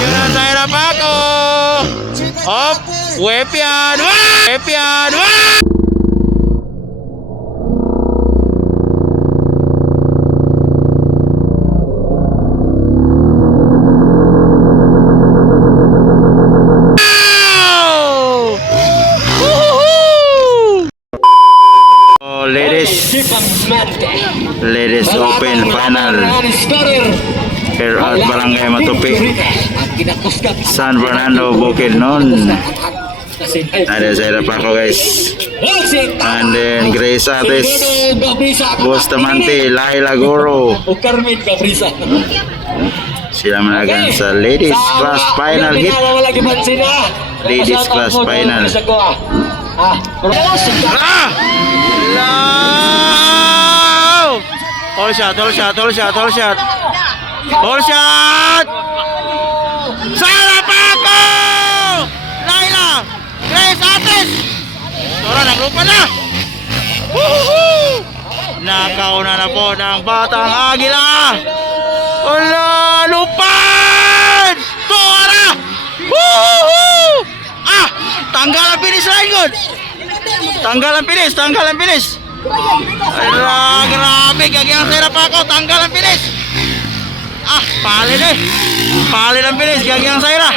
Champion sa hirap ako. Hop, wepian. Wepian. Ladies Open Final here at Barangay Matupi, San Fernando, Bukidnon. Ada saya dapat ako guys, and then Grace Ates, Bustamante, Laila Goro. Sila managan sa Ladies Class Final hit. Ladies Class Final. All shot. Sarap ako! Laila! Grace Ates! Sora, naglupa na! Woohoo! Nakauna na po ng Batang Agila! Wala! Lupad! Sora! Woohoo! Tanggal ang finish line, good! Tanggal ang finish! Ala, grabe, gagyang sarap ako, tanggal ang finish. Palid ang finish, gagyang sayra.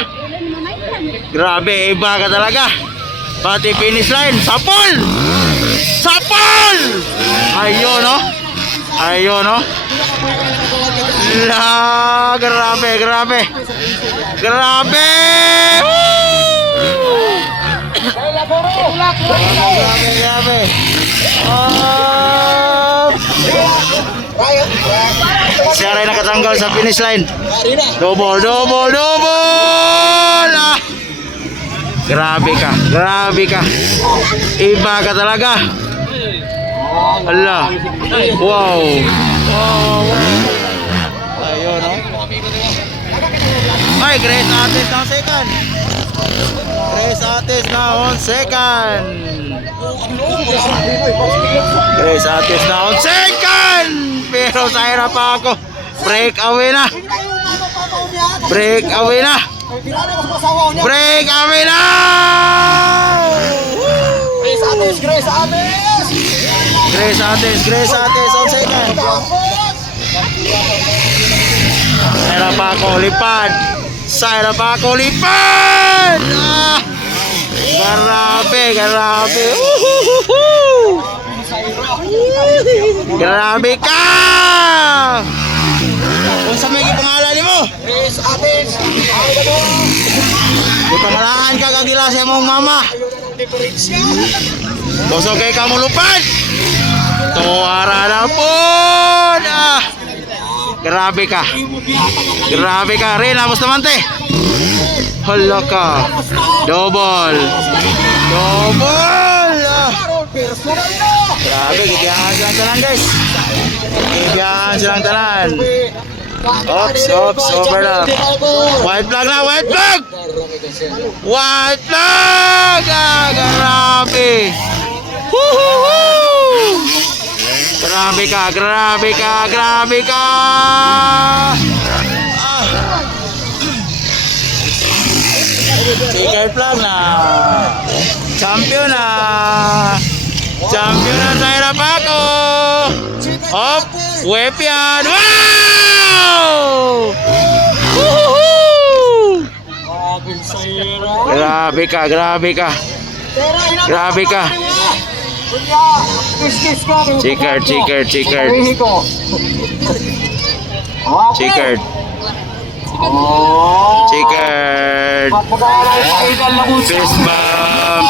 Grabe, iba ka talaga. Pati finish line, sapol. Ayun, no? La, grabe. Grabe. Siya rin nakatanggal sa finish line. Double. Grabe ka. Iba ka talaga. Allah. Wow. Ayun, no? Ay, Grace Ates na second. Grace Ates na on second. Pero sa hirap ako. Break away na. Grace Ates on second. Hirap ako, lipad. Grabe ka! Kung sa may pangalan mo? Grace Ates. Butangalaan ka kagila sa mong mama. Kusog kay kamulupan. Tuwara na po. Grabe ka. Rina Bustamante. Hala ka. Double. Grabe, gigiyangan silang tanan guys. Ops, overlap. White flag na, white flag! Grabe! Grabe ka! Checkered flag na. Champion na sa hirap ako. Hop, wepian. Wow! Woohoo! Grabe ka. Checkered.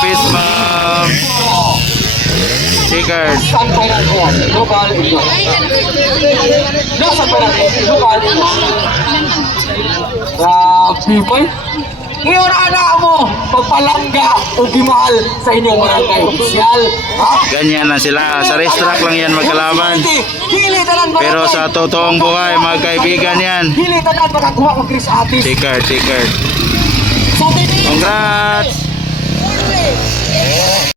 Fist bump. Checkered. Ngayon anak mo, pagpalangga o gimahal sa inyong barangay opisyal. Ganyan na sila. Sa racetrack lang yan magkalaban. Pero sa totoong buhay, magkaibigan yan. Hilitanan makakuha ko Grace Ates. Checkered. Congrats!